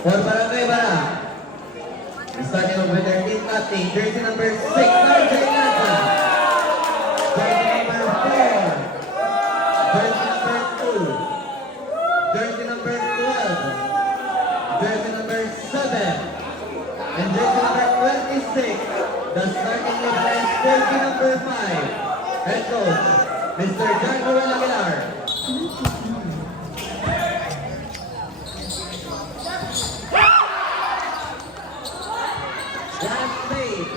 For Barangay Bara. Starting over their team captain, jersey number 6, RJ Lanza. Jersey number 4. Jersey number 2. Jersey number 12. Jersey number 7. And jersey number 26. The starting eleven is jersey number 5. Head coach, Mr. John Joel Aguilar. Last save.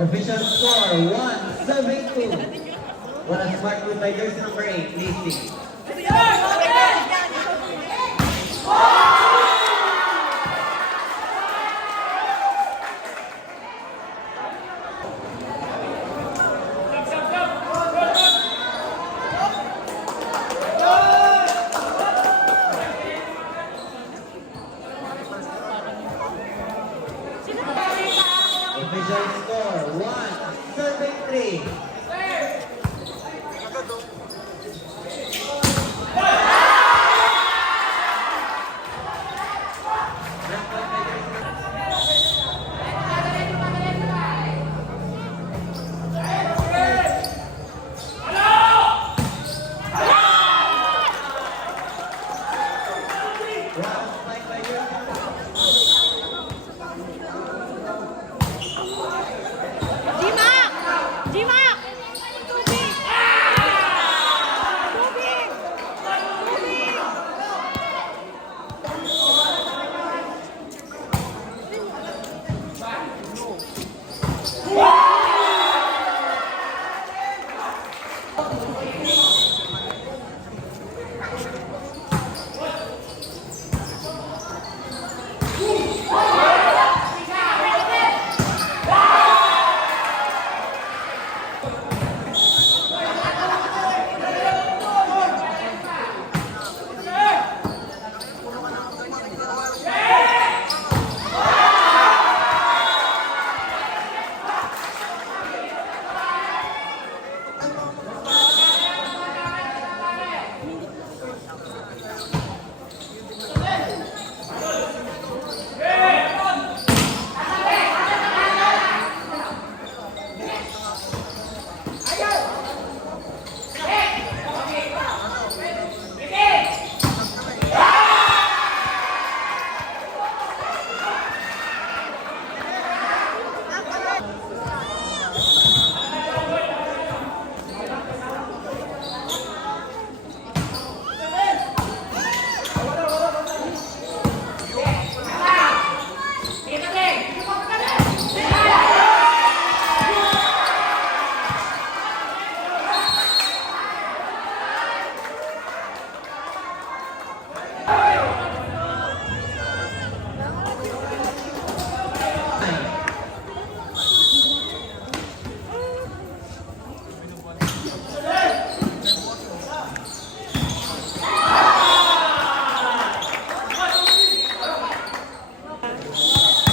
Official score 1-7-2. What a smart move by jersey number 8, Lacey. Official score 1-7-3.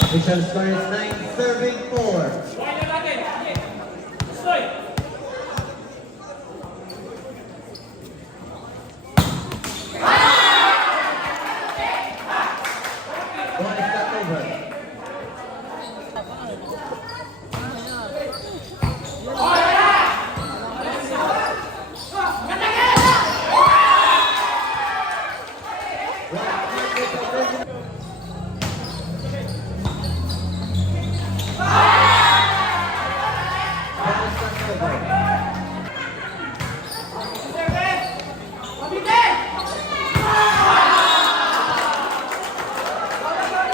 Official score is 9-4.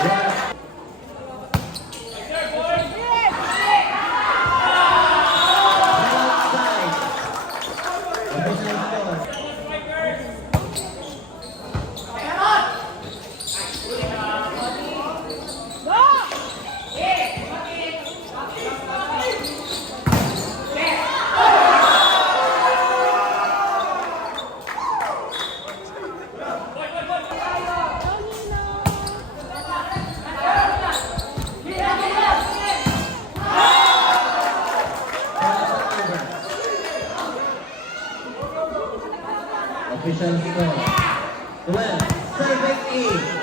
Outside. Official score. Official score. 12. Serving E.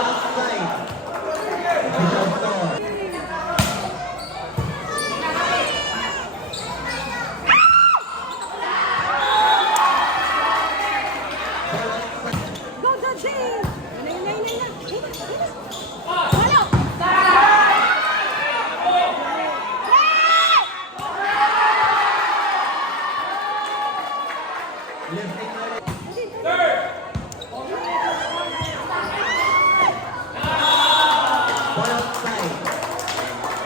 Outside. Official score. Go, go, Jane! Nay, nay, nay, nay. Wala! Lifting na ball outside.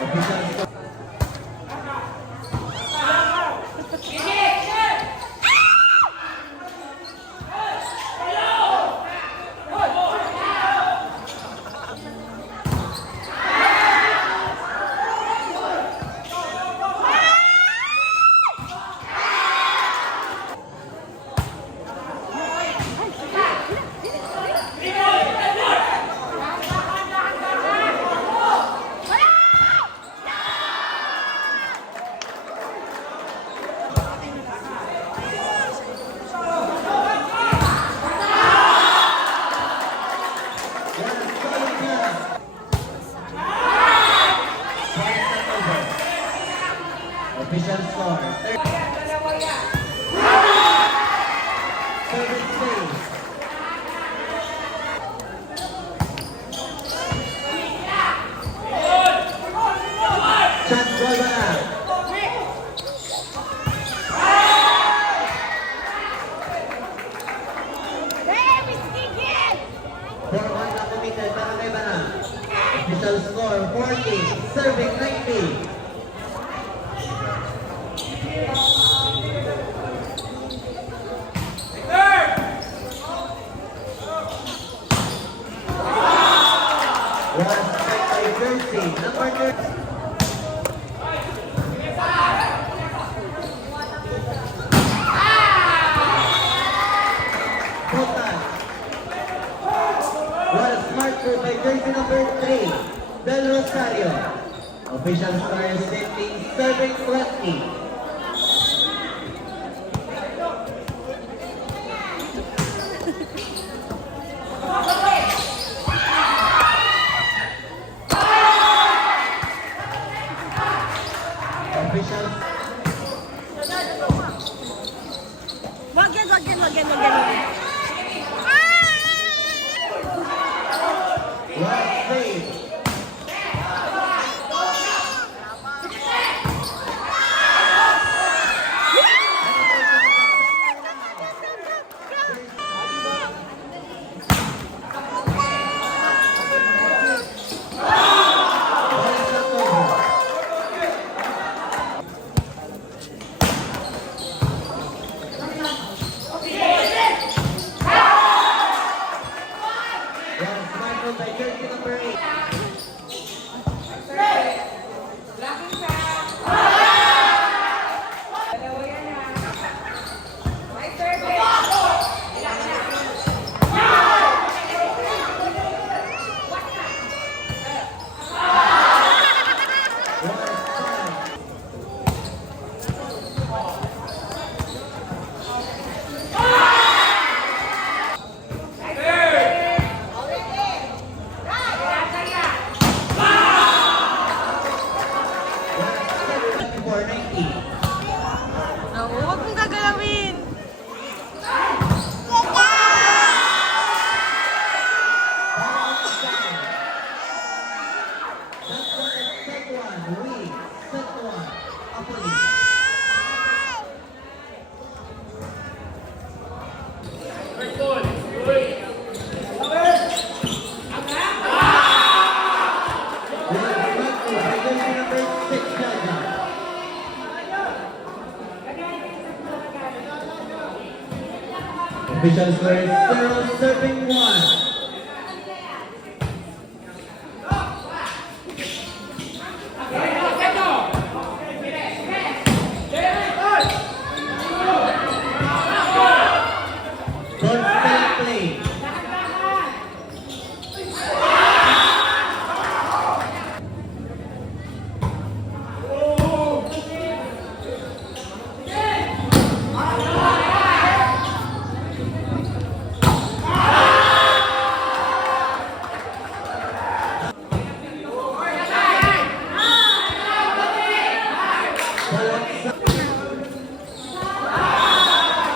Official score. Official score. Service save. Shot ball back. Baby, stigil! 4-1 na committed para kay Bana. Official score 40. Serving 90. One strike by Jersey. Number 30. Total. What a smart throw by jersey number 3, Del Rosario. Official score is 15, serving 20. Official Wag yan, wag yan, wag yan, wag yan. one save. gagalawin. That's what is set one. We set one. Opposite. Official score is 0, serving 1. Constant play.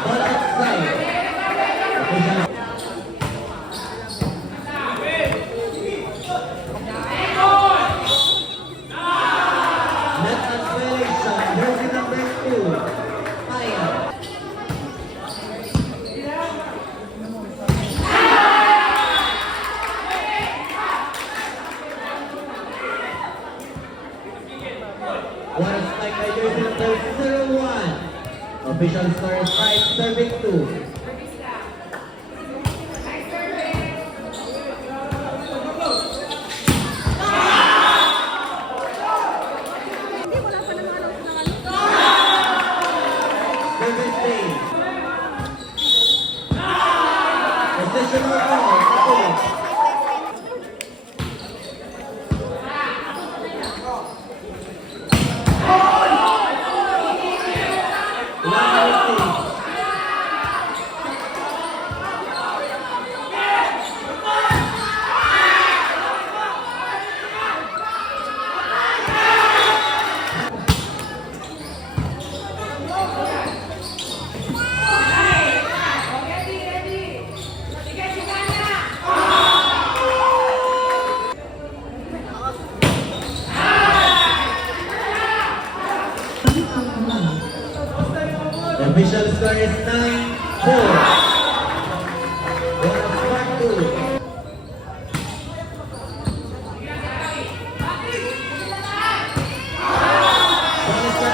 Ball outside. Official net acceleration, jersey number 2. Aya. One strike by jersey number 01. Official score is 5, serving 2. Hindi, wala pa naman ako ng ano. Service play. Positional ball, Kapulog. One mistake. The official score is 9-4. One spark 2. One is the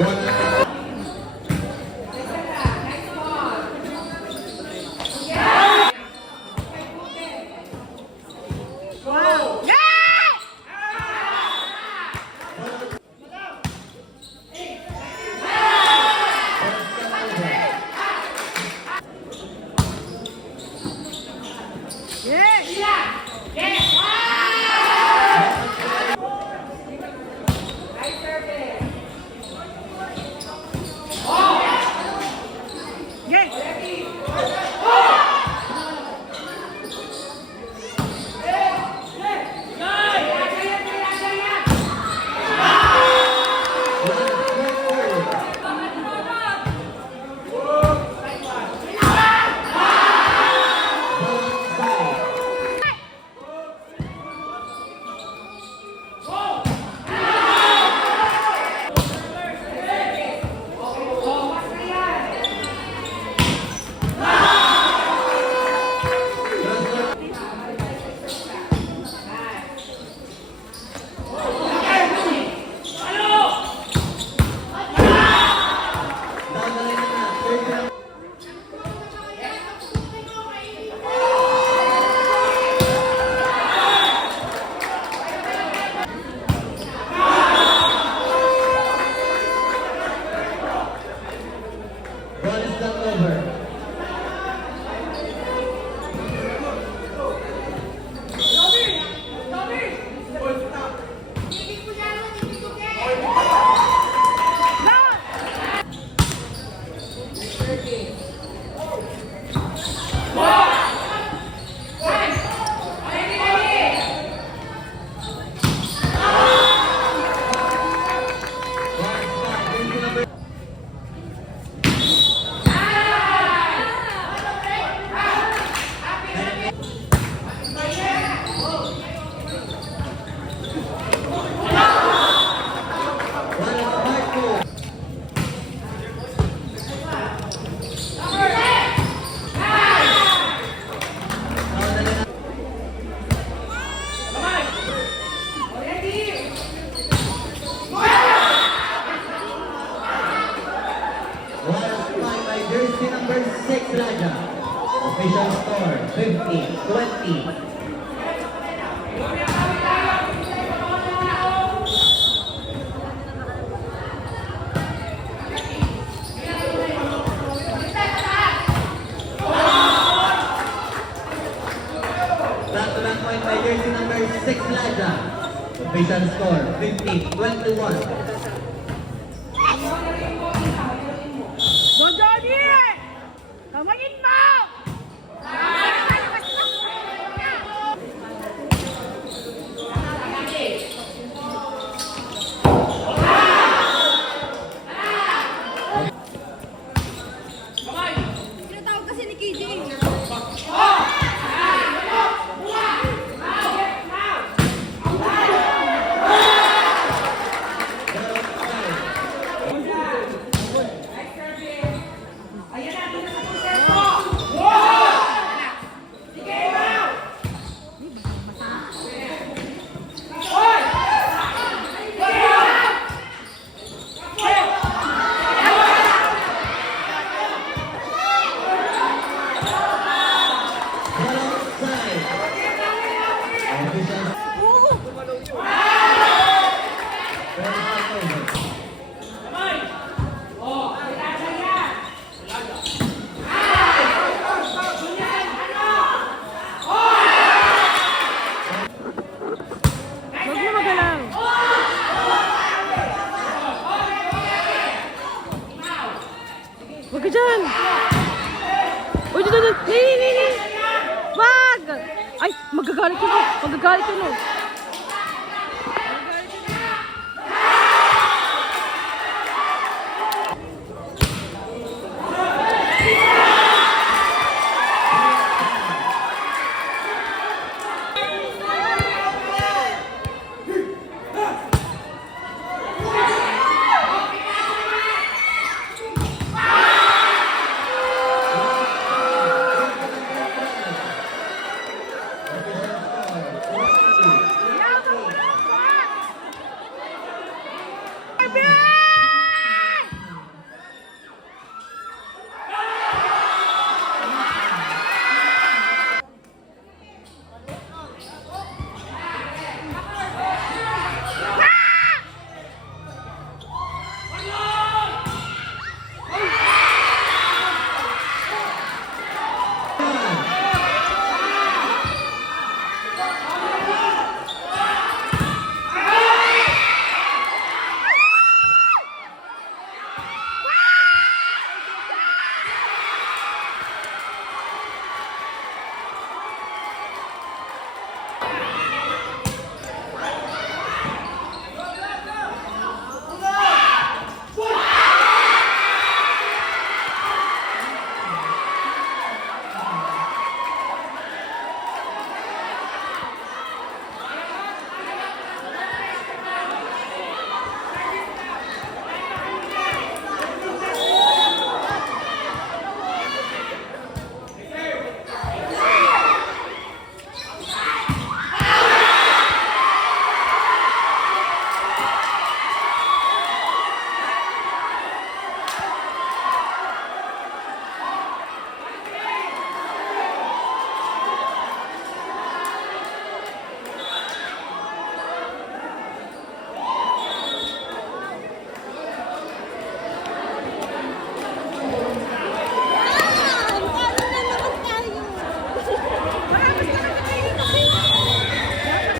One number 6, Raja. Official score, 50-20. Back-to-back point by jersey number 6, Raja. Official score, 50-21. Bon Johnny! Kamayin mo! Tinatawag kasi ni KJ. Outside. Official Oo! 25 over. Huwag mo magalang. Huwag ka dyan. Uy, dito. Wag! Ay, magagalit yun. Magagalit yun.